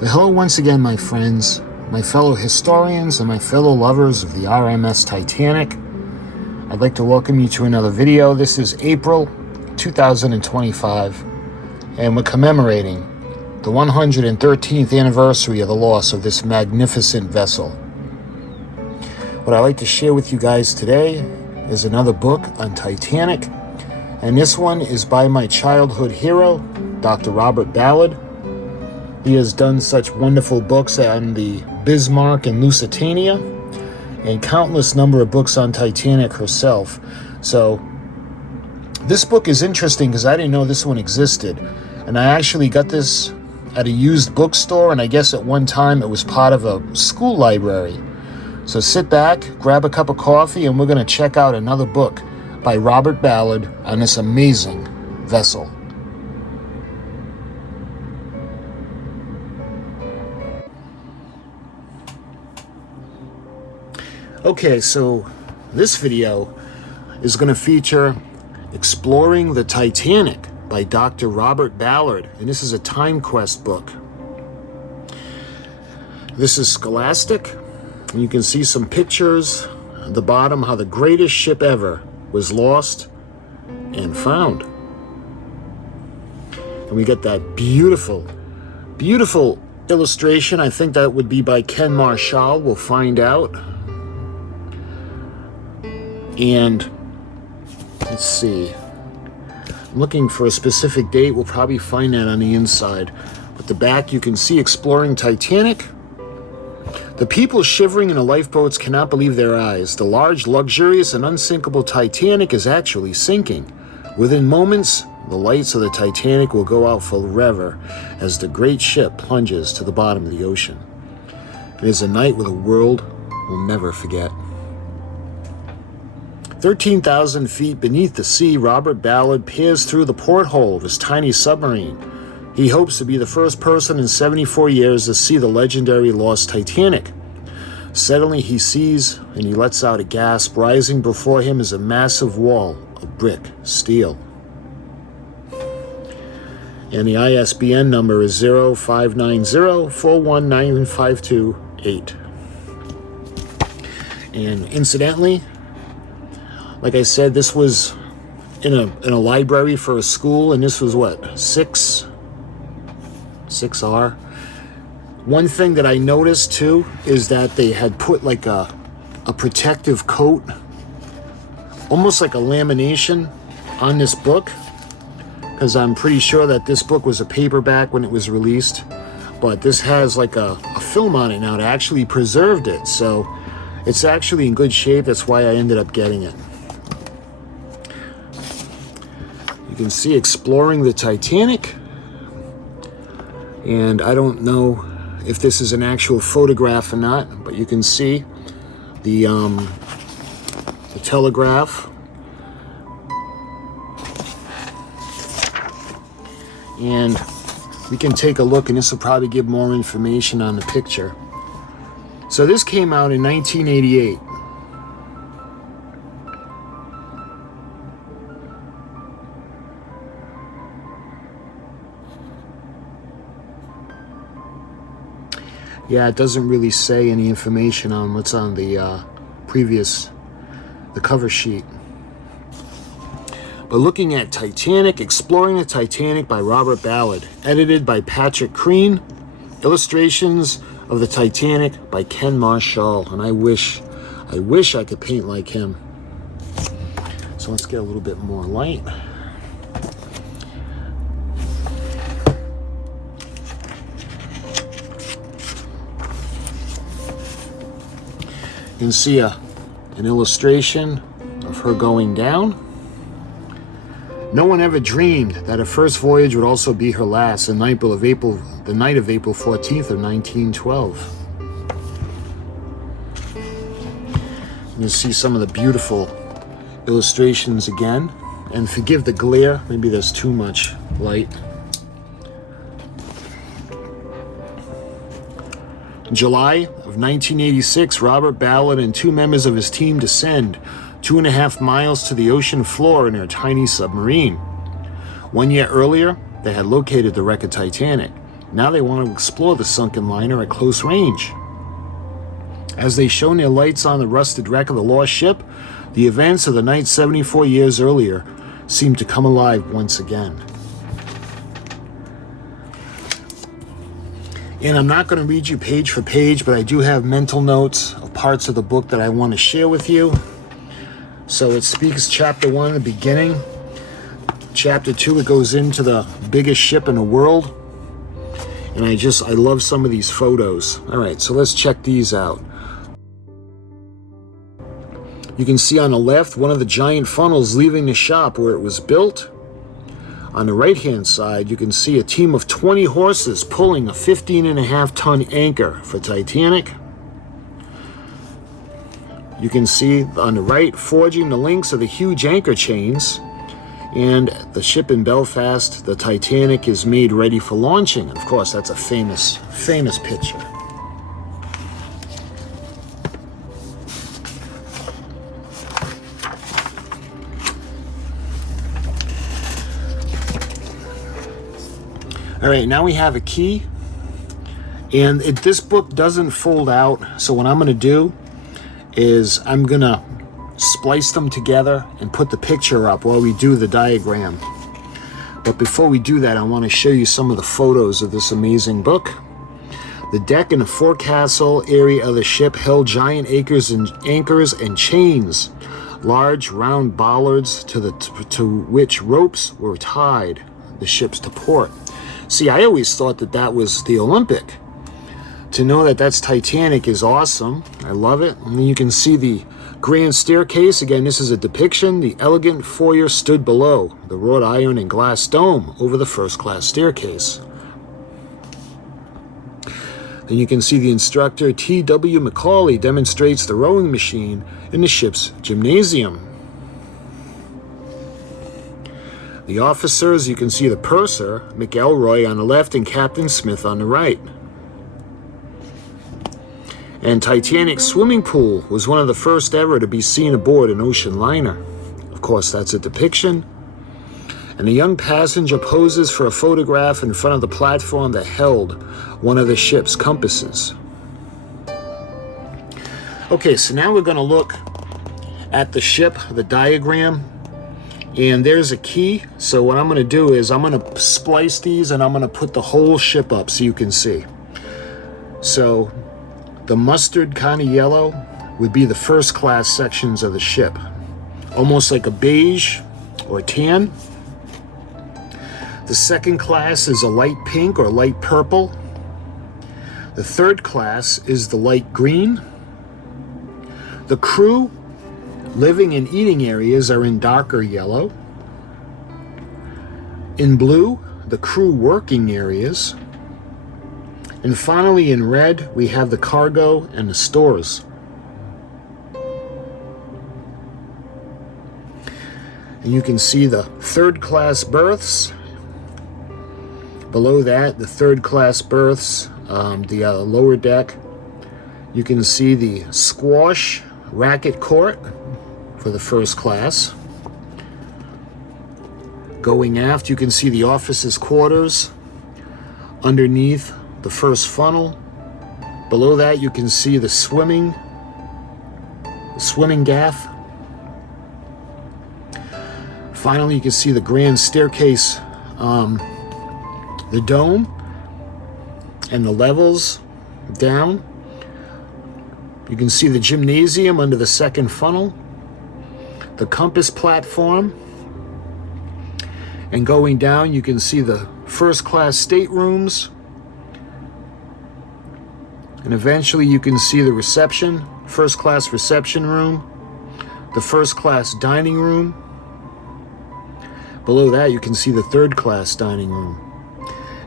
Well, hello once again, my friends, my fellow historians, and my fellow lovers of the R.M.S. Titanic. I'd like to welcome you to another video. This is April 2025, and we're commemorating the 113th anniversary of the loss of this magnificent vessel. What I'd like to share with you guys today is another book on Titanic, and this one is by my childhood hero, Dr. Robert Ballard. He has done such wonderful books on the Bismarck and Lusitania, and countless number of books on Titanic herself. So this book is interesting because I didn't know this one existed, and I actually got this at a used bookstore, and I guess at one time it was part of a school library. So sit back, grab a cup of coffee, and we're going to check out another book by Robert Ballard on this amazing vessel. Okay, so this video is going to feature Exploring the Titanic by Dr. Robert Ballard, and this is a Time Quest book. This is Scholastic, and you can see some pictures at the bottom how the greatest ship ever was lost and found. And we get that beautiful, beautiful illustration. I think that would be by Ken Marshall. We'll find out. And let's see, I'm looking for a specific date. We'll probably find that on the inside. At the back, you can see Exploring Titanic. The people shivering in the lifeboats cannot believe their eyes. The large, luxurious, and unsinkable Titanic is actually sinking. Within moments, the lights of the Titanic will go out forever as the great ship plunges to the bottom of the ocean. It is a night where the world will never forget. 13,000 feet beneath the sea, Robert Ballard peers through the porthole of his tiny submarine. He hopes to be the first person in 74 years to see the legendary lost Titanic. Suddenly he sees and he lets out a gasp. Rising before him is a massive wall of brick steel. And the ISBN number is 0590-419-528. And incidentally, like I said, this was in a library for a school, and this was what, 6R. One thing that I noticed too is that they had put like a protective coat, almost like a lamination, on this book, because I'm pretty sure that this book was a paperback when it was released, but this has like a film on it now. It actually preserved it, so it's actually in good shape. That's why I ended up getting it. You can see Exploring the Titanic, and I don't know if this is an actual photograph or not, but you can see the telegraph, and we can take a look, and this will probably give more information on the picture. So this came out in 1988. Yeah, it doesn't really say any information on what's on the the cover sheet. But looking at Titanic, Exploring the Titanic by Robert Ballard, edited by Patrick Crean, illustrations of the Titanic by Ken Marshall, and I wish I could paint like him. So let's get a little bit more light. You can see an illustration of her going down. No one ever dreamed that her first voyage would also be her last, the night of April 14th of 1912. You see some of the beautiful illustrations again. And forgive the glare, maybe there's too much light. In July of 1986, Robert Ballard and two members of his team descend 2.5 miles to the ocean floor in their tiny submarine. 1 year earlier, they had located the wreck of Titanic. Now they want to explore the sunken liner at close range. As they shone their lights on the rusted wreck of the lost ship, the events of the night 74 years earlier seemed to come alive once again. And I'm not going to read you page for page, but I do have mental notes of parts of the book that I want to share with you. So it speaks chapter 1, the beginning. Chapter 2, it goes into the biggest ship in the world. And I love some of these photos. All right, so let's check these out. You can see on the left one of the giant funnels leaving the shop where it was built. On the right-hand side, you can see a team of 20 horses pulling a 15.5-ton anchor for Titanic. You can see on the right, forging the links of the huge anchor chains. And the ship in Belfast, the Titanic, is made ready for launching. Of course, that's a famous picture. All right, now we have a key, and this book doesn't fold out, so what I'm going to do is I'm going to splice them together and put the picture up while we do the diagram. But before we do that, I want to show you some of the photos of this amazing book. The deck and the forecastle area of the ship held giant anchors and chains, large round bollards to which ropes were tied the ships to port. See, I always thought that was the Olympic. To know that that's Titanic is awesome. I love it. And then you can see the grand staircase. Again, this is a depiction. The elegant foyer stood below the wrought iron and glass dome over the first-class staircase. Then you can see the instructor, T.W. Macaulay, demonstrates the rowing machine in the ship's gymnasium. The officers, you can see the purser, McElroy, on the left and Captain Smith on the right. And Titanic's swimming pool was one of the first ever to be seen aboard an ocean liner. Of course, that's a depiction. And a young passenger poses for a photograph in front of the platform that held one of the ship's compasses. Okay, so now we're going to look at the ship, the diagram. And there's a key. So what I'm going to do is I'm going to splice these and I'm going to put the whole ship up so you can see. So the mustard kind of yellow would be the first class sections of the ship. Almost like a beige or tan. The second class is a light pink or light purple. The third class is the light green. The crew living and eating areas are in darker yellow. In blue, the crew working areas. And finally in red, we have the cargo and the stores. And you can see the third class berths. Below that, the third class berths, the lower deck. You can see the squash racket court for the first class. Going aft, you can see the officers' quarters underneath the first funnel. Below that, you can see the swimming gaff. Finally, you can see the grand staircase, the dome, and the levels down. You can see the gymnasium under the second funnel, the compass platform, and going down you can see the first class staterooms, and eventually you can see the reception, first class reception room, the first class dining room. Below that you can see the third class dining room,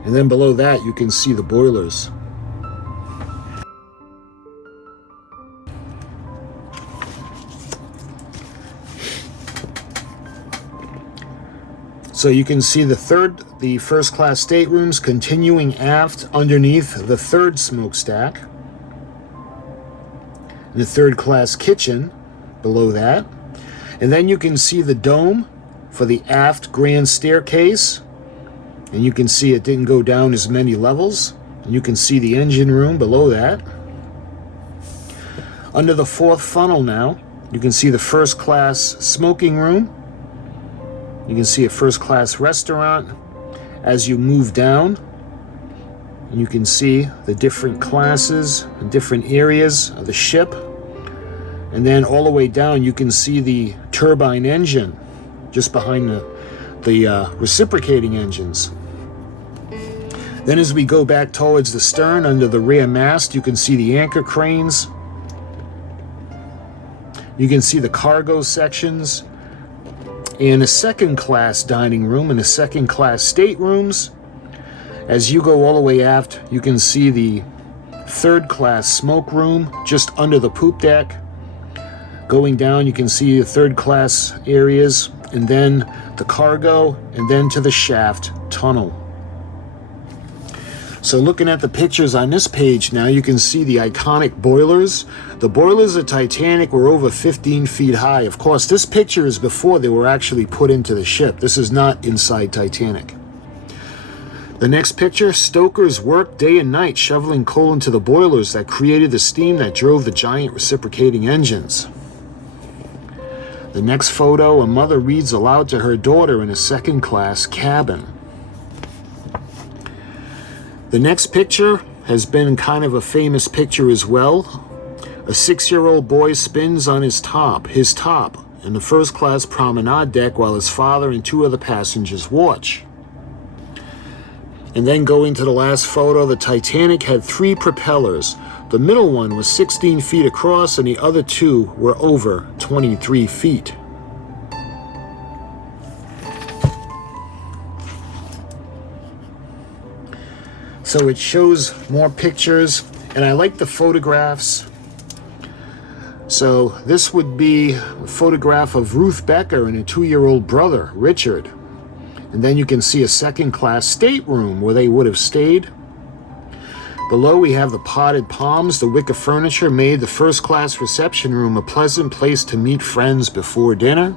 and then below that you can see the boilers. So you can see the first class staterooms continuing aft underneath the third smokestack. The third class kitchen below that. And then you can see the dome for the aft grand staircase. And you can see it didn't go down as many levels. And you can see the engine room below that. Under the fourth funnel now, you can see the first class smoking room. You can see a first class restaurant. As you move down, you can see the different classes and different areas of the ship. And then all the way down, you can see the turbine engine just behind the reciprocating engines. Then as we go back towards the stern, under the rear mast, you can see the anchor cranes. You can see the cargo sections and a second class dining room and a second class staterooms. As you go all the way aft, you can see the third class smoke room just under the poop deck. Going down, you can see the third class areas, and then the cargo, and then to the shaft tunnel. So looking at the pictures on this page now, you can see the iconic boilers. The boilers of Titanic were over 15 feet high. Of course, this picture is before they were actually put into the ship. This is not inside Titanic. The next picture, stokers worked day and night shoveling coal into the boilers that created the steam that drove the giant reciprocating engines. The next photo, a mother reads aloud to her daughter in a second-class cabin. The next picture has been kind of a famous picture as well. A 6-year-old boy spins on his top, in the first-class promenade deck while his father and 2 other passengers watch. And then going to the last photo, the Titanic had 3 propellers. The middle one was 16 feet across and the other 2 were over 23 feet. So it shows more pictures, and I like the photographs. So this would be a photograph of Ruth Becker and a 2-year-old brother, Richard. And then you can see a second-class stateroom where they would have stayed. Below we have the potted palms. The wicker furniture made the first-class reception room a pleasant place to meet friends before dinner.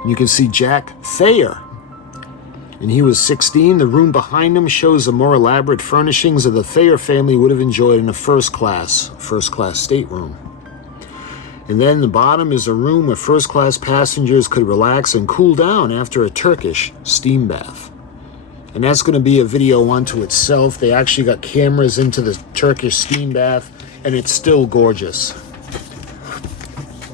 And you can see Jack Thayer, and he was 16. The room behind him shows the more elaborate furnishings of the Thayer family would have enjoyed in a first-class stateroom. And then the bottom is a room where first-class passengers could relax and cool down after a Turkish steam bath. And that's going to be a video unto itself. They actually got cameras into the Turkish steam bath, and it's still gorgeous.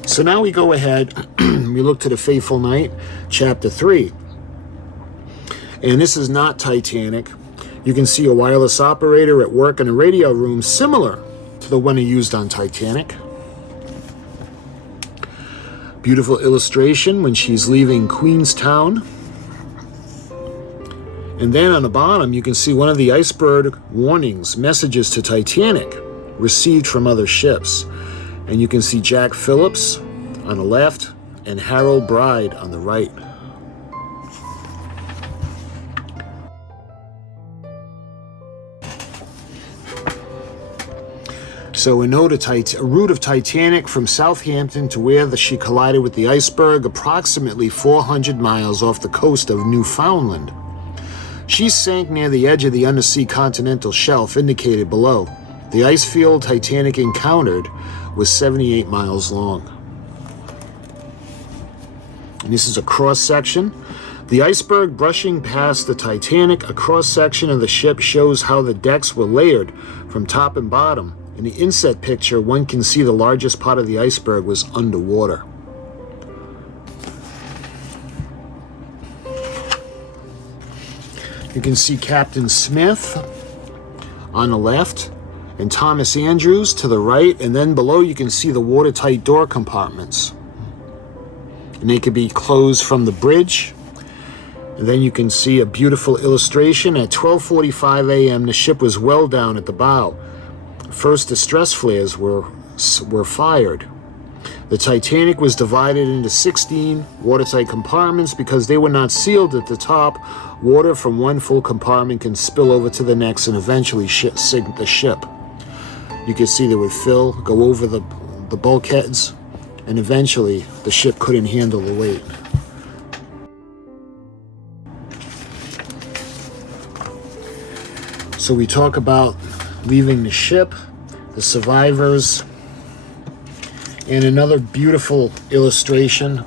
So now we go ahead, we look to The Fateful Night, Chapter 3. And this is not Titanic. You can see a wireless operator at work in a radio room similar to the one he used on Titanic. Beautiful illustration when she's leaving Queenstown. And then on the bottom, you can see one of the iceberg warnings, messages to Titanic, received from other ships. And you can see Jack Phillips on the left and Harold Bride on the right. So a route of Titanic from Southampton to where she collided with the iceberg, approximately 400 miles off the coast of Newfoundland. She sank near the edge of the undersea continental shelf indicated below. The ice field Titanic encountered was 78 miles long. And this is a cross-section. The iceberg brushing past the Titanic, a cross-section of the ship shows how the decks were layered from top and bottom. In the inset picture, one can see the largest part of the iceberg was underwater. You can see Captain Smith on the left and Thomas Andrews to the right, and then below you can see the watertight door compartments. And they could be closed from the bridge. And then you can see a beautiful illustration. At 12:45 a.m., the ship was well down at the bow. First distress flares were fired. The Titanic was divided into 16 watertight compartments because they were not sealed at the top. Water from one full compartment can spill over to the next and eventually sink the ship. You can see they would go over the bulkheads, and eventually the ship couldn't handle the weight. So we talk about leaving the ship, the survivors, and another beautiful illustration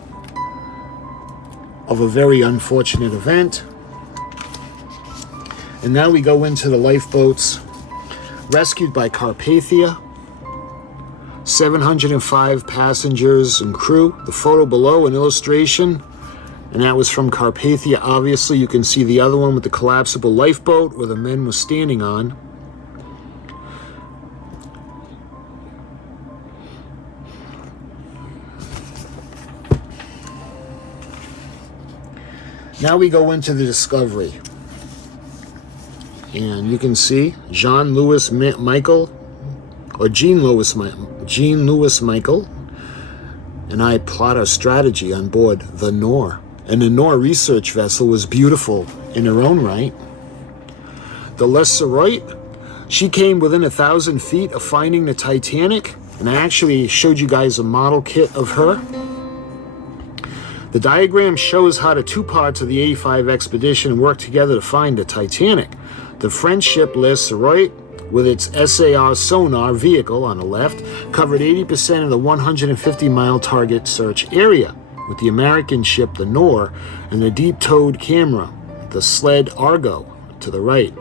of a very unfortunate event. And now we go into the lifeboats rescued by Carpathia. 705 passengers and crew. The photo below, an illustration, and that was from Carpathia. Obviously, you can see the other one with the collapsible lifeboat where the men were standing on. Now we go into the Discovery. And you can see Jean Louis Michael, or Jean Louis Michael, and I plot our strategy on board the Nor. And the Nor research vessel was beautiful in her own right. The Le Sirroit, she came within 1,000 feet of finding the Titanic, and I actually showed you guys a model kit of her. The diagram shows how the two parts of the 85 expedition worked together to find the Titanic. The French ship Le Sirroit, with its SAR sonar vehicle on the left, covered 80% of the 150-mile target search area, with the American ship the Nor and the deep-towed camera, the sled Argo, to the right.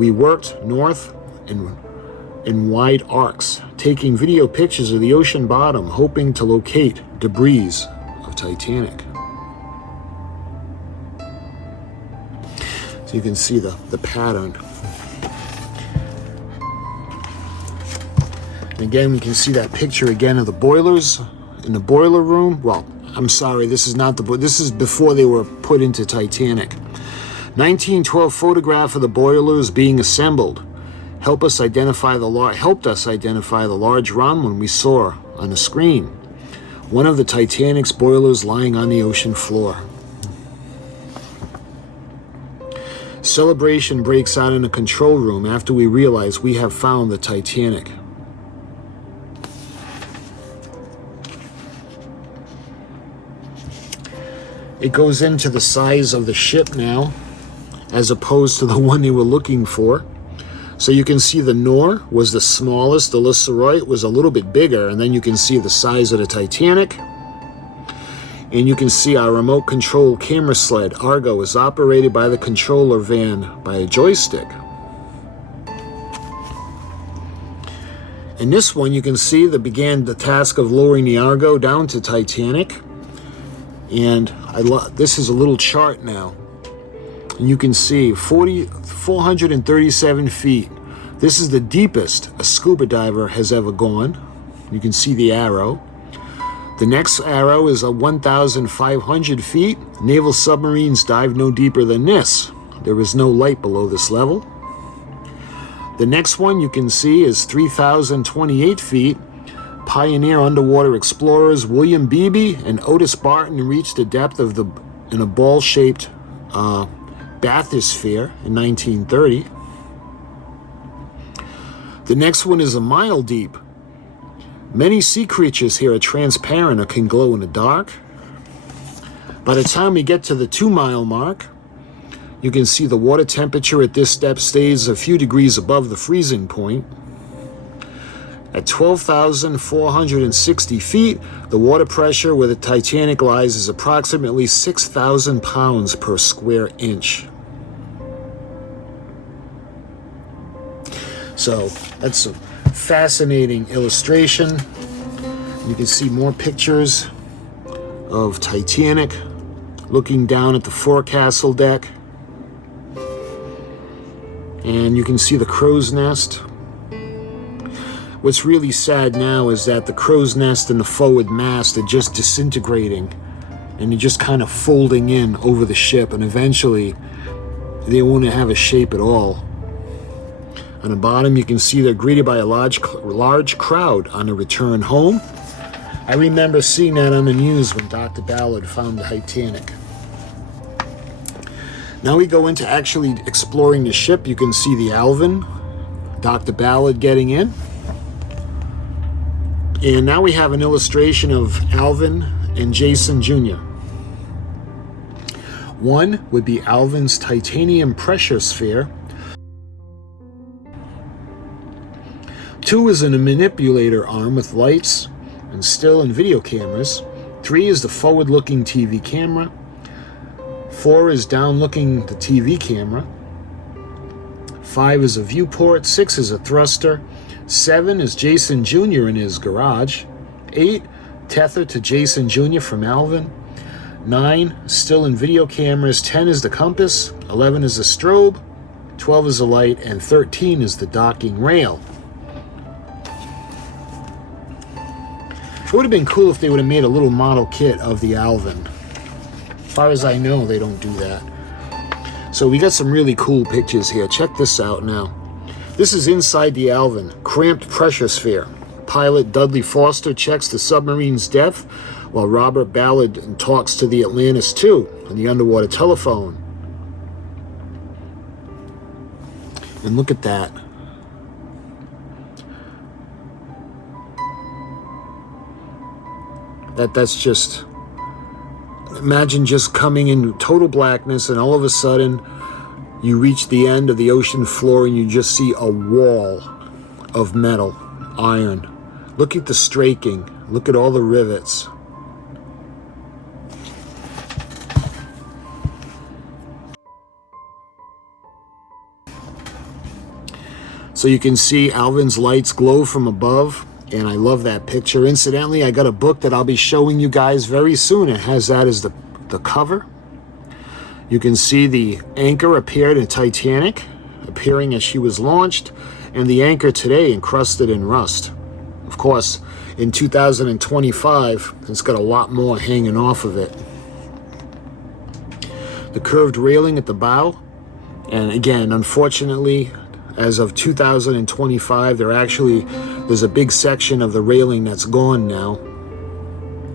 We worked north in wide arcs, taking video pictures of the ocean bottom, hoping to locate debris of Titanic. So you can see the pattern. And again, we can see that picture again of the boilers in the boiler room. Well, I'm sorry, this is not this is before they were put into Titanic. 1912 photograph of the boilers being assembled helped us identify the large round one we saw on the screen. One of the Titanic's boilers lying on the ocean floor. Celebration breaks out in the control room after we realize we have found the Titanic. It goes into the size of the ship now, as opposed to the one they were looking for. So you can see the Nor was the smallest, the Le Sirroit was a little bit bigger, and then you can see the size of the Titanic. And you can see our remote control camera sled, Argo, is operated by the controller van by a joystick. In this one, you can see that began the task of lowering the Argo down to Titanic. And this is a little chart now. And you can see 437 feet. This is the deepest a scuba diver has ever gone. You can see the arrow. The next arrow is 1,500 feet. Naval submarines dive no deeper than this. There is no light below this level. The next one you can see is 3,028 feet. Pioneer underwater explorers William Beebe and Otis Barton reached a depth of in a ball-shaped bathysphere in 1930. The next one is a mile deep. Many sea creatures here are transparent or can glow in the dark. By the time we get to the 2-mile mark, you can see the water temperature at this depth stays a few degrees above the freezing point. At 12,460 feet, the water pressure where the Titanic lies is approximately 6,000 pounds per square inch. So that's a fascinating illustration. You can see more pictures of Titanic looking down at the forecastle deck. And you can see the crow's nest. What's really sad now is that the crow's nest and the forward mast are just disintegrating, and they're just kind of folding in over the ship, and eventually they won't have a shape at all. On the bottom, you can see they're greeted by a large crowd on the return home. I remember seeing that on the news when Dr. Ballard found the Titanic. Now we go into actually exploring the ship. You can see the Alvin, Dr. Ballard getting in. And now we have an illustration of Alvin and Jason Jr. One would be Alvin's titanium pressure sphere. 2 is a manipulator arm with lights and still and video cameras. 3 is the forward-looking TV camera. 4 is down-looking the TV camera. 5 is a viewport. 6 is a thruster. 7 is Jason Jr. in his garage. 8, tether to Jason Jr. from Alvin. 9, still and video cameras. 10 is the compass. 11 is the strobe. 12 is the light. And 13 is the docking rail. It would have been cool if they would have made a little model kit of the Alvin. As far as I know, they don't do that. So we got some really cool pictures here. Check this out now. This is inside the Alvin. Cramped pressure sphere. Pilot Dudley Foster checks the submarine's depth while Robert Ballard talks to the Atlantis II on the underwater telephone. And look at that. That's just, imagine just coming in total blackness and all of a sudden you reach the end of the ocean floor and you just see a wall of metal, iron. Look at the straking. Look at all the rivets. So you can see Alvin's lights glow from above. And I love that picture. Incidentally, I got a book that I'll be showing you guys very soon. It has that as the cover. You can see the anchor appeared in Titanic, appearing as she was launched, and the anchor today encrusted in rust. Of course, in 2025, it's got a lot more hanging off of it. The curved railing at the bow, and again, unfortunately, as of 2025, there's a big section of the railing that's gone now.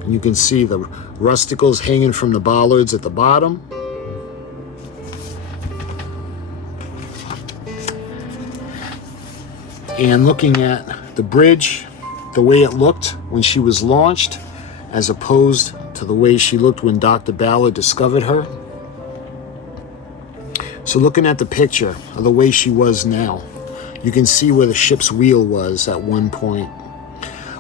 And you can see the rusticles hanging from the bollards at the bottom. And looking at the bridge, the way it looked when she was launched, as opposed to the way she looked when Dr. Ballard discovered her. So looking at the picture of the way she was now, you can see where the ship's wheel was at one point.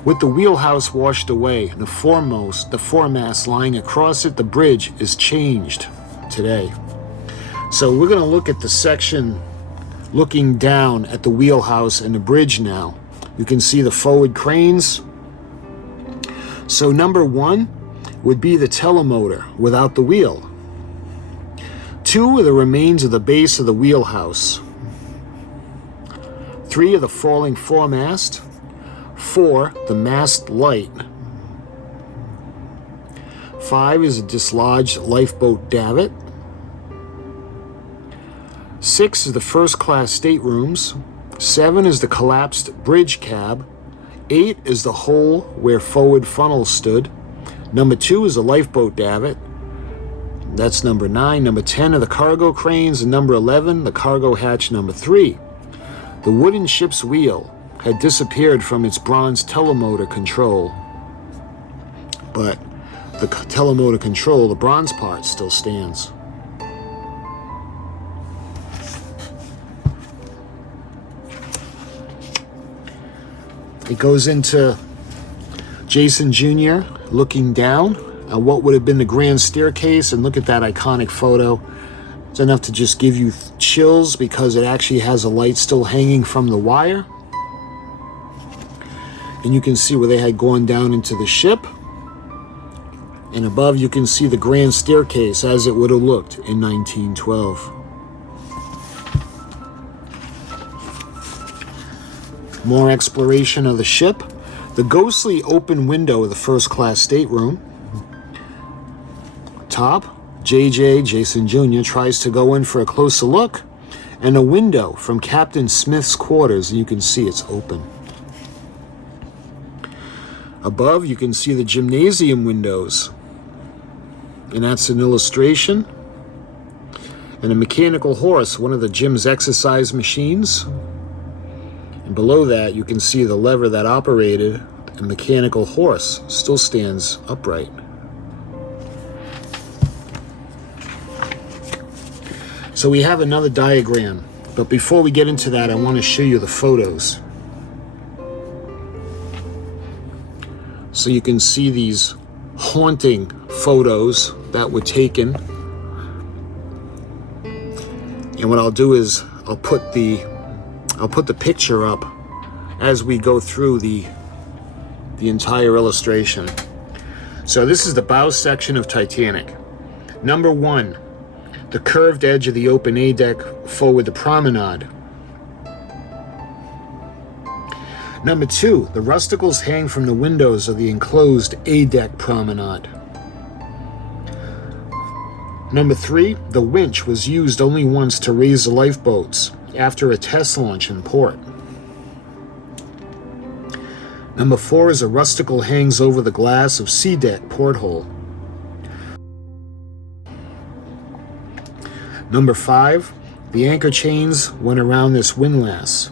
With the wheelhouse washed away, the foremast lying across it, the bridge is changed today. So we're going to look at the section looking down at the wheelhouse and the bridge now. You can see the forward cranes. So number 1 would be the telemotor without the wheel. 2 are the remains of the base of the wheelhouse. 3 are the falling foremast. 4, the mast light. 5 is a dislodged lifeboat davit. 6 is the first class staterooms. 7 is the collapsed bridge cab. 8 is the hole where forward funnel stood. Number 2 is a lifeboat davit. That's number 9. Number 10 are the cargo cranes, and number 11, the cargo hatch number 3. The wooden ship's wheel had disappeared from its bronze telemotor control. But the telemotor control, the bronze part, still stands. It goes into Jason Jr. looking down at what would have been the grand staircase, and look at that iconic photo. It's enough to just give you chills because it actually has a light still hanging from the wire. And you can see where they had gone down into the ship. And above you can see the grand staircase as it would have looked in 1912. More exploration of the ship. The ghostly open window of the first class stateroom. Top, Jason Jr. tries to go in for a closer look, and a window from Captain Smith's quarters, and you can see it's open. Above, you can see the gymnasium windows, and that's an illustration. And a mechanical horse, one of the gym's exercise machines. And below that, you can see the lever that operated a mechanical horse. Still stands upright. So we have another diagram, but before we get into that, I want to show you the photos. So you can see these haunting photos that were taken. And what I'll do is I'll put the picture up as we go through the entire illustration. So this is the bow section of Titanic. Number 1, the curved edge of the open A deck forward the promenade. Number 2, the rusticles hang from the windows of the enclosed A deck promenade. Number 3, the winch was used only once to raise the lifeboats after a test launch in port. Number 4 is a rusticle hangs over the glass of C deck porthole. Number 5, the anchor chains went around this windlass.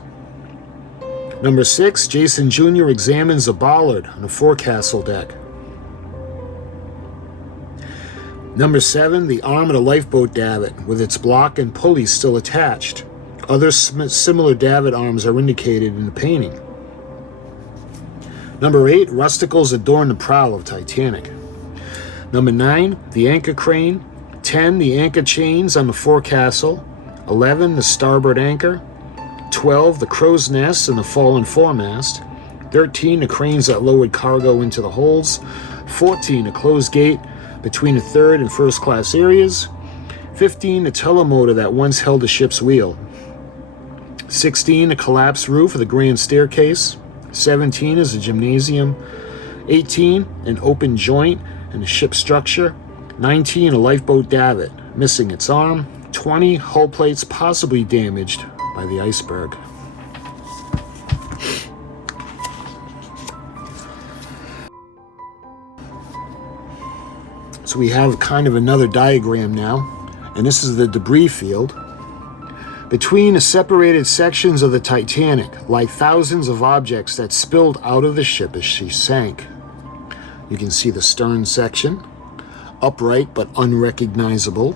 Number 6, Jason Jr. examines a Ballard on the forecastle deck. Number 7, the arm of the lifeboat davit with its block and pulley still attached. Other similar davit arms are indicated in the painting. Number 8, rusticles adorn the prow of Titanic. Number 9, the anchor crane. 10, the anchor chains on the forecastle. 11, the starboard anchor. 12, the crow's nest and the fallen foremast. 13, the cranes that lowered cargo into the holds. 14, a closed gate between the third and first class areas. 15, the telemotor that once held the ship's wheel. 16, a collapsed roof of the grand staircase. 17 is a gymnasium. 18, an open joint in the ship's structure. 19, a lifeboat davit, missing its arm. 20, hull plates possibly damaged by the iceberg. So we have kind of another diagram now, and this is the debris field. Between the separated sections of the Titanic lie thousands of objects that spilled out of the ship as she sank. You can see the stern section, upright but unrecognizable.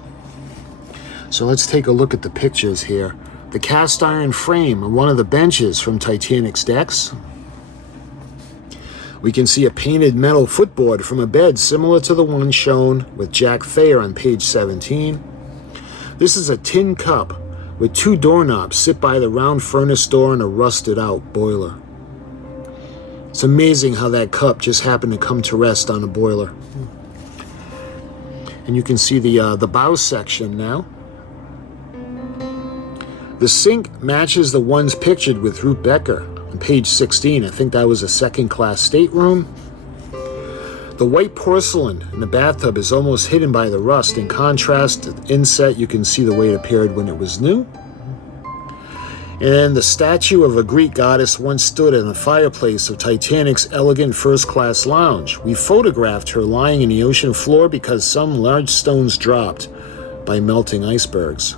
So let's take a look at the pictures here. The cast iron frame on one of the benches from Titanic's decks. We can see a painted metal footboard from a bed similar to the one shown with Jack Thayer on page 17. This is a tin cup with 2 doorknobs sit by the round furnace door and a rusted out boiler. It's amazing how that cup just happened to come to rest on a boiler. And you can see the bow section now. The sink matches the ones pictured with Ruth Becker on page 16. I think that was a second-class stateroom. The white porcelain in the bathtub is almost hidden by the rust. In contrast to the inset, you can see the way it appeared when it was new. And the statue of a Greek goddess once stood in the fireplace of Titanic's elegant first-class lounge. We photographed her lying in the ocean floor because some large stones dropped by melting icebergs.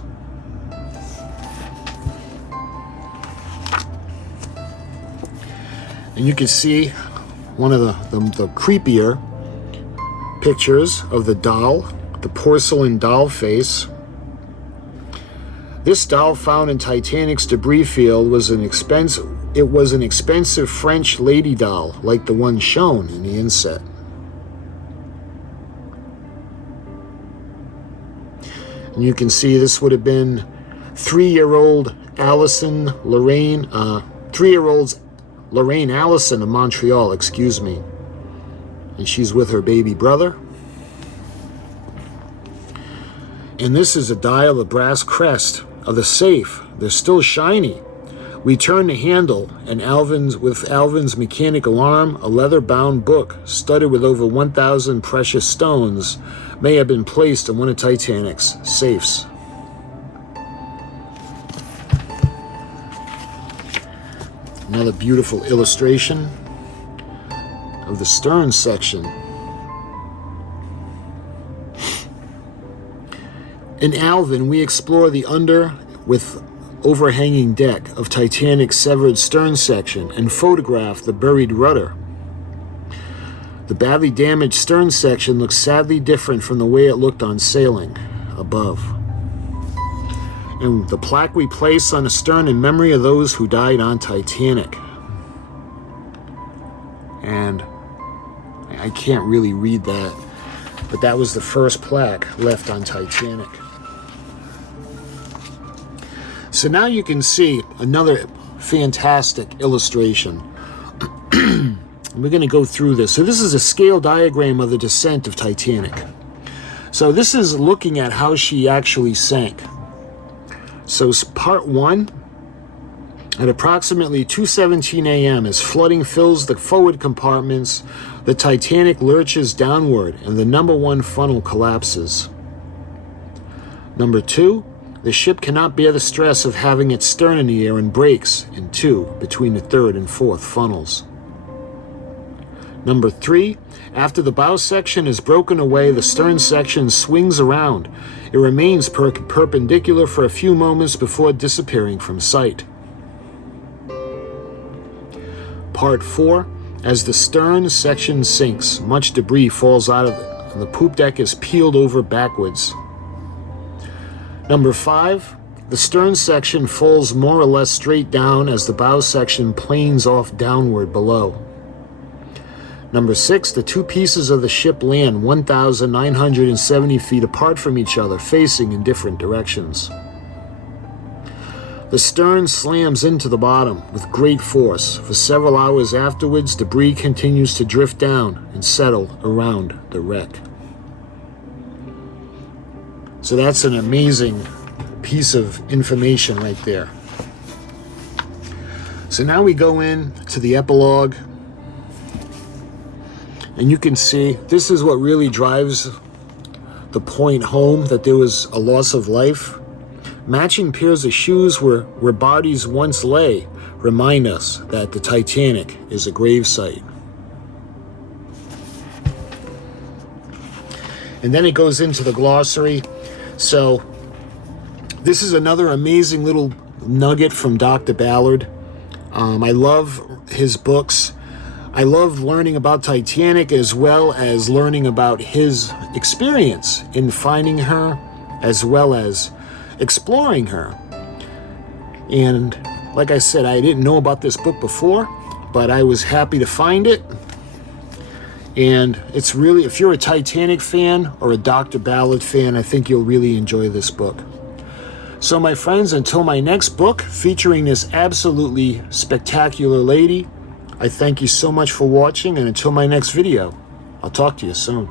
And you can see one of the creepier pictures of the doll, the porcelain doll face. This doll found in Titanic's debris field was an expensive French lady doll, like the one shown in the inset. And you can see this would have been 3-year-old Lorraine Allison of Montreal, excuse me. And she's with her baby brother. And this is a dial, the brass crest of the safe. They're still shiny. We turn the handle, and with Alvin's mechanical arm, a leather-bound book studded with over 1,000 precious stones may have been placed in one of Titanic's safes. Another beautiful illustration of the stern section. In Alvin, we explore the under with overhanging deck of Titanic's severed stern section and photograph the buried rudder. The badly damaged stern section looks sadly different from the way it looked on sailing above. And the plaque we place on the stern in memory of those who died on Titanic. And I can't really read that. But that was the first plaque left on Titanic. So now you can see another fantastic illustration. We're going to go through this. So this is a scale diagram of the descent of Titanic. So this is looking at how she actually sank. So part 1, at approximately 2:17 a.m., as flooding fills the forward compartments, the Titanic lurches downward and the number 1 funnel collapses. Number 2, the ship cannot bear the stress of having its stern in the air and breaks in 2 between the 3rd and 4th funnels. Number 3, after the bow section is broken away, the stern section swings around. It remains perpendicular for a few moments before disappearing from sight. Part 4, as the stern section sinks, much debris falls out of it, and the poop deck is peeled over backwards. Number 5, the stern section falls more or less straight down as the bow section planes off downward below. Number 6, the 2 pieces of the ship land 1,970 feet apart from each other, facing in different directions. The stern slams into the bottom with great force. For several hours afterwards, debris continues to drift down and settle around the wreck. So that's an amazing piece of information right there. So now we go in to the epilogue. And you can see, this is what really drives the point home, that there was a loss of life. Matching pairs of shoes where bodies once lay remind us that the Titanic is a gravesite. And then it goes into the glossary. So this is another amazing little nugget from Dr. Ballard. I love his books. I love learning about Titanic as well as learning about his experience in finding her as well as exploring her. And like I said, I didn't know about this book before, but I was happy to find it. And it's really, if you're a Titanic fan or a Dr. Ballard fan, I think you'll really enjoy this book. So my friends, until my next book featuring this absolutely spectacular lady, I thank you so much for watching, and until my next video, I'll talk to you soon.